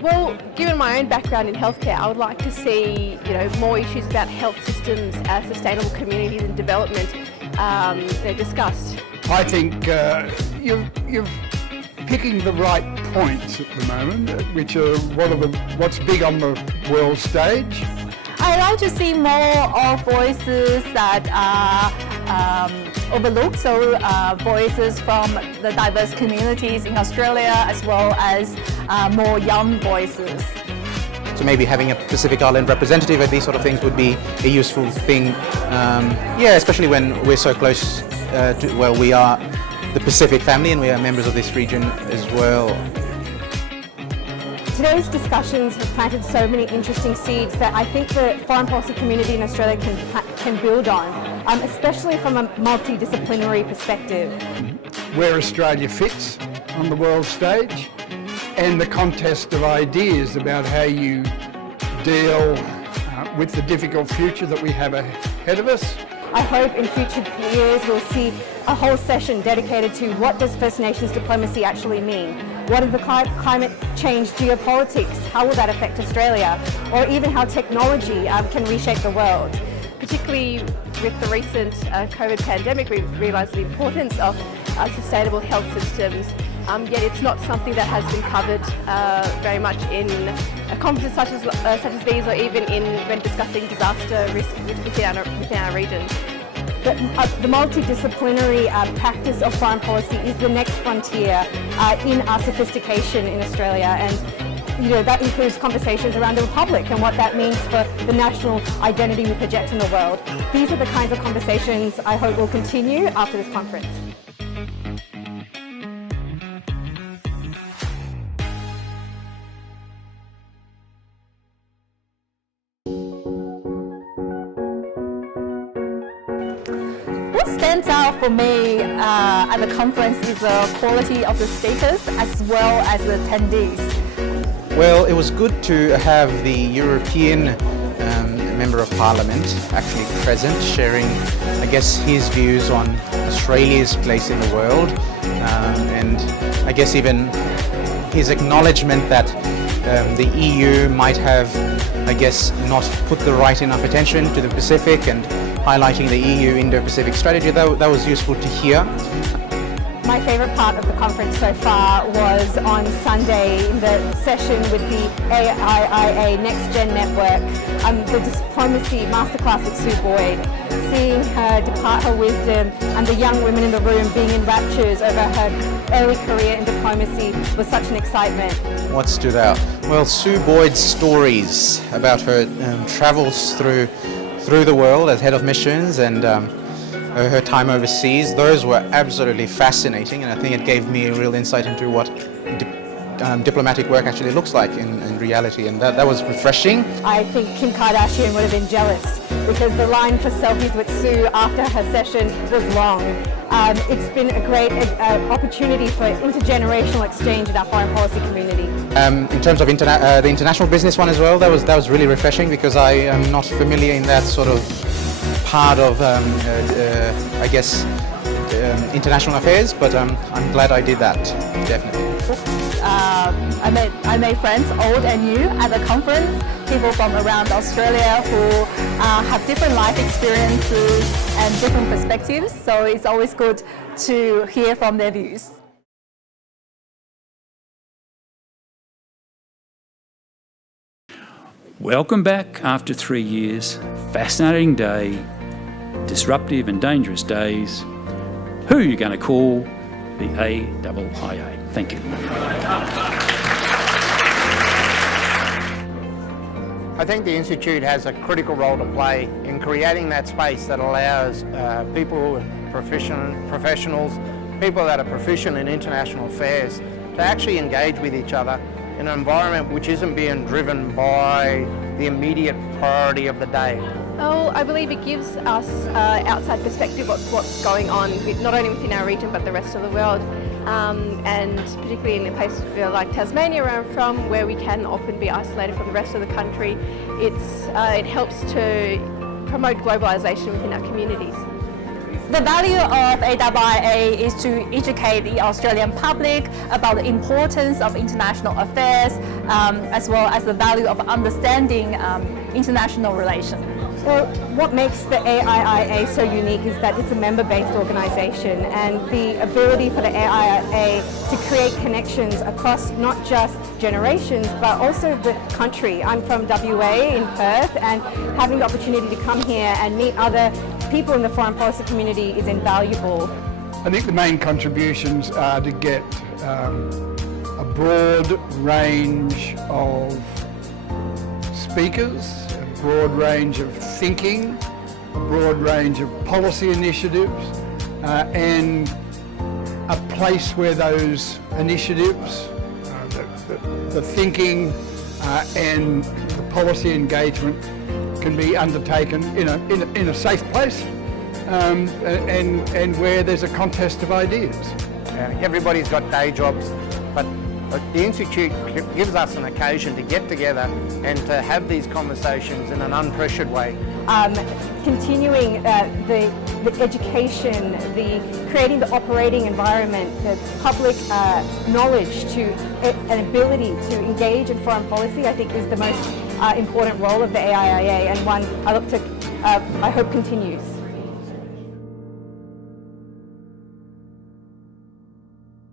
Well, given my own background in healthcare, I would like to see, more issues about health systems, sustainable communities and development discussed. I think you're picking the right points at the moment, which are what's big on the world stage. I'd like to see more of voices that are overlooked, so voices from the diverse communities in Australia as well as more young voices. So maybe having a Pacific Island representative at these sort of things would be a useful thing, especially when we're so close we are the Pacific family and we are members of this region as well. Today's discussions have planted so many interesting seeds that I think the foreign policy community in Australia can build on, especially from a multidisciplinary perspective. Where Australia fits on the world stage and the contest of ideas about how you deal with the difficult future that we have ahead of us. I hope in future years we'll see a whole session dedicated to what does First Nations diplomacy actually mean? What is the climate change geopolitics? How will that affect Australia? Or even how technology can reshape the world. Particularly with the recent COVID pandemic, we've realised the importance of sustainable health systems, yet it's not something that has been covered very much in conferences such as these, or even when discussing disaster risk within our region. The multidisciplinary practice of foreign policy is the next frontier in our sophistication in Australia, and that includes conversations around the Republic and what that means for the national identity we project in the world. These are the kinds of conversations I hope will continue after this conference. What stands out for me at the conference is the quality of the speakers as well as the attendees. Well, it was good to have the European Member of Parliament actually present, sharing, I guess, his views on Australia's place in the world, and I guess even his acknowledgement that the EU might have, I guess, not put the right enough attention to the Pacific, and highlighting the EU Indo-Pacific strategy. That was useful to hear. My favourite part of the conference so far was on Sunday in the session with the AIIA Next Gen Network, the diplomacy masterclass with Sue Boyd. Seeing her depart her wisdom and the young women in the room being in raptures over her early career in diplomacy was such an excitement. What stood out? Well, Sue Boyd's stories about her travels through the world as head of missions and her time overseas, those were absolutely fascinating, and I think it gave me a real insight into what diplomatic work actually looks like in reality, and that was refreshing. I think Kim Kardashian would have been jealous because the line for selfies with Sue after her session was long. It's been a great opportunity for intergenerational exchange in our foreign policy community. In terms of the international business one as well, that was really refreshing because I am not familiar in that sort of part of, I guess, international affairs, but I'm glad I did that, definitely. I made friends, old and new, at the conference, people from around Australia who have different life experiences and different perspectives, so it's always good to hear from their views. Welcome back after 3 years. Fascinating day, disruptive and dangerous days. Who are you going to call? The AIIA. Thank you. I think the Institute has a critical role to play in creating that space that allows people, professionals, people that are proficient in international affairs to actually engage with each other in an environment which isn't being driven by the immediate priority of the day. Well, I believe it gives us outside perspective of what's going on, not only within our region but the rest of the world. And particularly in a place like Tasmania, where I'm from, where we can often be isolated from the rest of the country, it helps to promote globalisation within our communities. The value of AIIA is to educate the Australian public about the importance of international affairs, as well as the value of understanding international relations. Well, what makes the AIIA so unique is that it's a member-based organisation, and the ability for the AIIA to create connections across not just generations but also the country. I'm from WA in Perth, and having the opportunity to come here and meet other people in the foreign policy community is invaluable. I think the main contributions are to get a broad range of speakers, a broad range of thinking, a broad range of policy initiatives, and a place where those initiatives, the thinking and the policy engagement can be undertaken in a safe place and where there's a contest of ideas. Everybody's got day jobs, but the Institute gives us an occasion to get together and to have these conversations in an unpressured way. Continuing the education, creating the operating environment, the public knowledge and ability to engage in foreign policy, I think is the most important role of the AIIA, and one I hope continues.